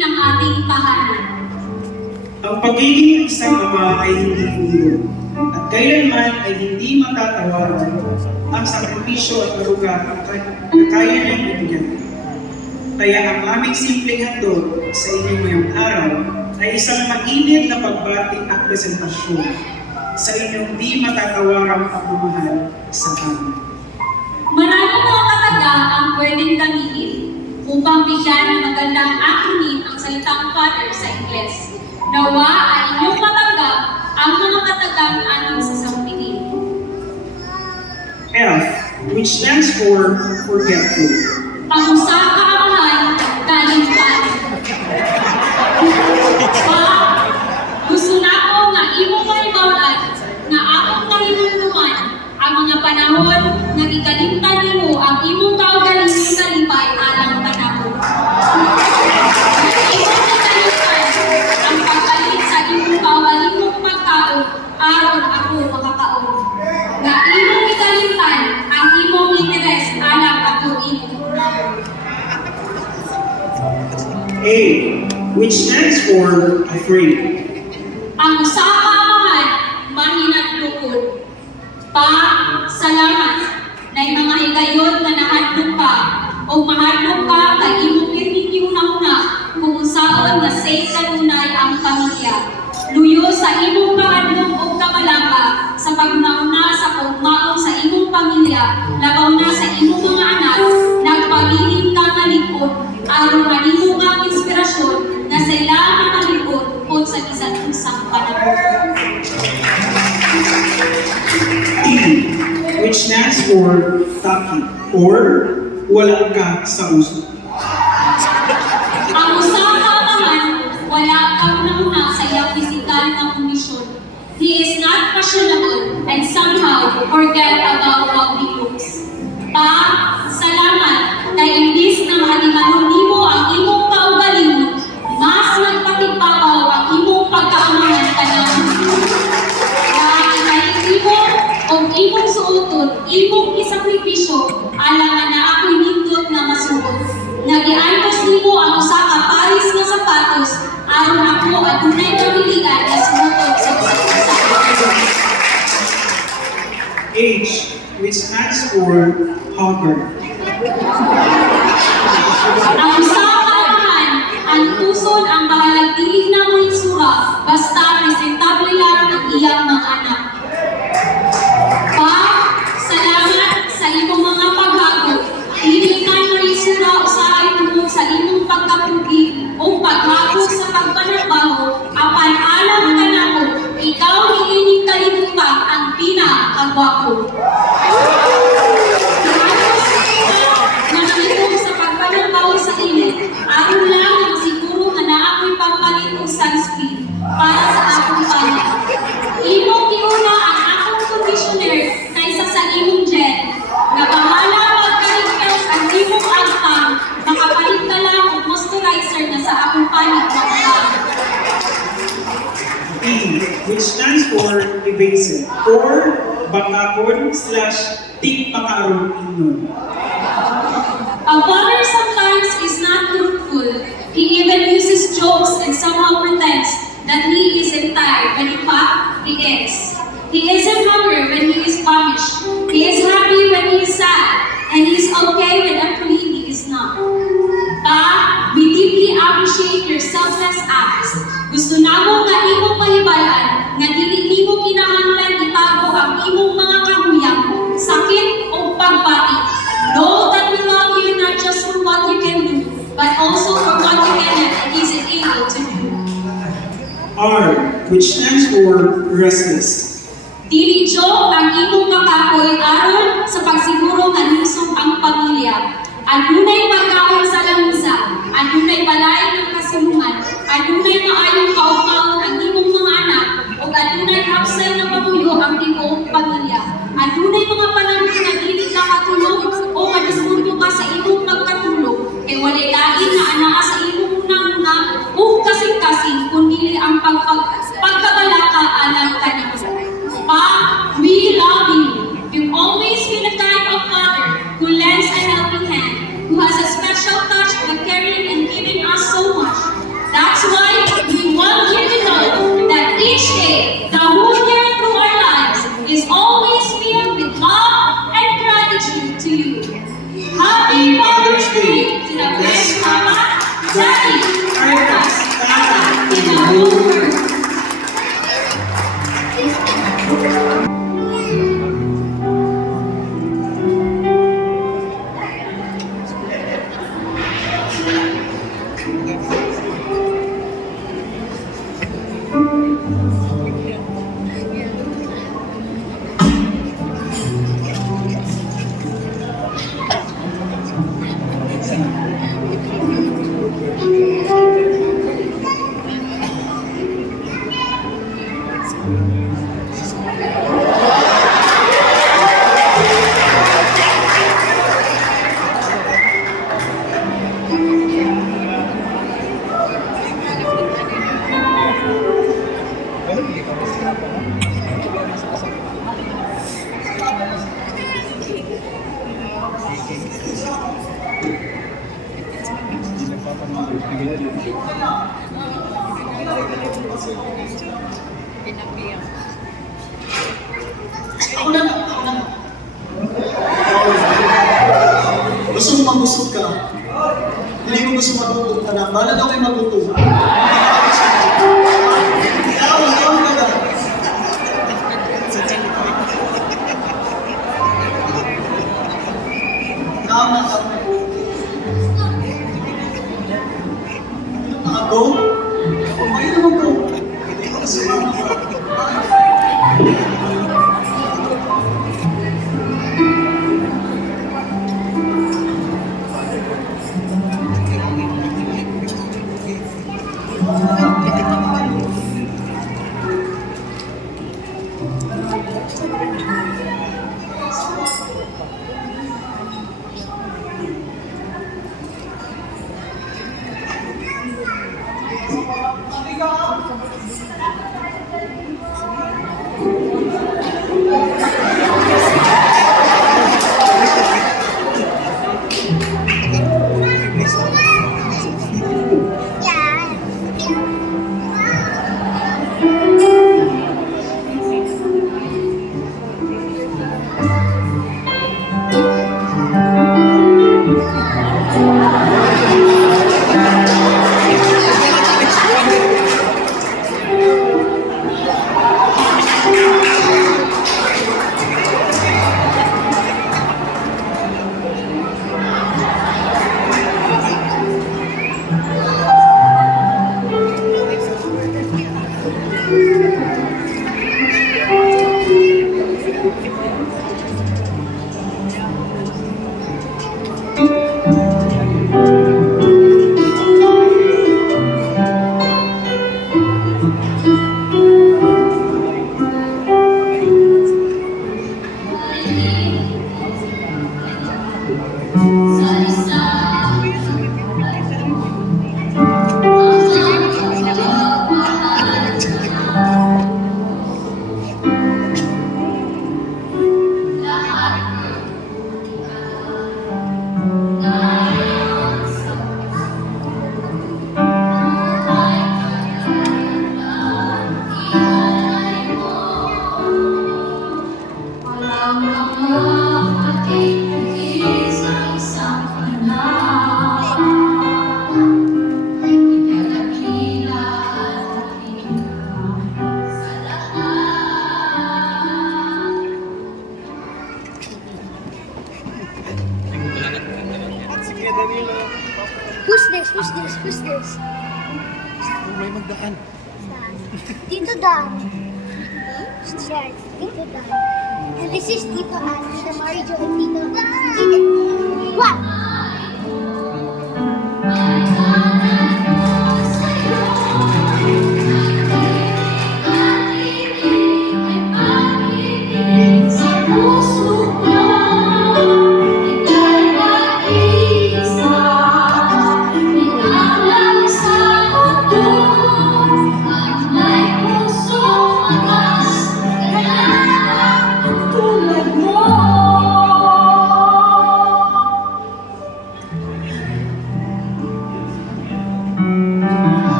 ng ating tahanan. Ang pagiging isang ama ay hindi biro, at kailanman ay hindi matatawaran ang sakripisyo at maruga na kaya niyang ibigay. Kaya ang aming simpleng handog sa inyong ngayong araw ay isang mainit na pagbati at presentasyon sa inyong di matatawarang pagmamahal sa amin. Maraming mga kataga ang pwedeng gamitin upang bigyan ng magandang acronym ang salitang Father sa Ingles. Nawa ay inyong matanggap ang mga katagang aming sasampitin. F, which stands for forgetful. Pag-usa kaamahan, kalimtan. Gusto na ko nga imong maibawan nga akong nahinumduman ang mga panahon nga gikalimtan nimo ang imong kaugalingong kalipay alang panahon. Imong gikalimtan ang pagpalit sa imong kaugalingong pagkaon aron ako makakaon. Nga imong gikalimtan ang imong interes alang ako imong unaon. A, which stands for afraid. Ang usa ka amahan mahinadlokon. Salamat na mga higayon na nahadlok ka o mahadlok ka kay imong pirmiti una-una kung unsaon nga safe kanunay ang pamilya. Luyo sa imong kahadlok o kamalaka sa pagnauna sa pagmaong sa imong pamilya, labaw na sa imong mga anak, nagpabiling ka nga likod, aron kanimo ang inspirasyon na sila makalikod o sa isa't isang panahon. T, which stands for taki, or wala ka sa uso. Ang usa ka amahan, wala kang nauna sa iyang pisikal na kondisyon. He is not fashionable and somehow forget about how he looks. Salamat kay imbis na mahalimanon nimo ang imong kaugalingon, mas nagpatigbabaw ang imong pagkaamahan kanang o imong suoton, imong isakripisyo, alangan na ako'y nindot na masuot. Nagiantos nimo ang usa ka paris nga sapatos, aron ako adunay kamiligan na sumutot sa usa. H, which stands for hunger. Ang usa ka amahan, ang tuson ang bahalag dili na mo isura, basta presentable lang ang iyang mga anak. Salamat sa imong mga paghagod. Dili man maisura usahay tungkol sa imong pagkapugi o paghagod sa pagpanabaho, apan alam ka nako, ikaw niining kalibutan ang pinakagwapo. Nanamito sa pagpanabaho sa init, aron lang na masiguro na naako'y pagpalit o sunscreen para sa akong panit. Imong giuna ang akong conditioner kaysa sa imong gel. Na bahala magkaligtas ang imong agtang, makapalit ka lang og moisturizer na sa akong panit na ulang. E, which stands for evasive, or bakakon/tik makaroon inon. A father sometimes is not truthful. He even uses jokes and somehow pretends that he isn't tired when in fact he is. He isn't hungry when he is famished. He is happy when he is sad. And he is okay when actually he is not. We deeply appreciate your selfless acts. Gusto namo nga imong mahibayan nga dili nimo kinahanglan itago ang imong mga kahuyang, sakit o pagbati. Know that we love you not just for what you can do, but also for what you can and isn't able to do. R, which stands for restless. Dili joke ang imong kakakoy aron sa pagsiguro nga lisod ang pamilya. Adunay pagkaon sa lamisa, adunay balay ng kasulungan, adunay maayong kaugmaon ang imong mga anak, o adunay hapsay na pabuyo ang tibuok pamilya. Adunay mga panahon na dili ka katulog o madismundo ka sa imong pagkatulog, kay walay lain na anaa sa imong una-una o kasing-kasing kundi ang pagkabalaka alang kanimo. We love you. You've always been a kind of father who lends a helping hand, who has a special touch with caring and giving us so much. Caritas. Tama. Gusto mo mabusog ka? Hindi mo gusto matutog ka na. Bala daw kayo matutog. Tawag ka na. Tama ka. Go? Ayun naman go. Hindi ko kasi Who's this? Who's this? Who's this? may magdaan. Tito Dan. Yes, Tito Dan. And this is Tito Ann, the Marijo and Tito Dan. What?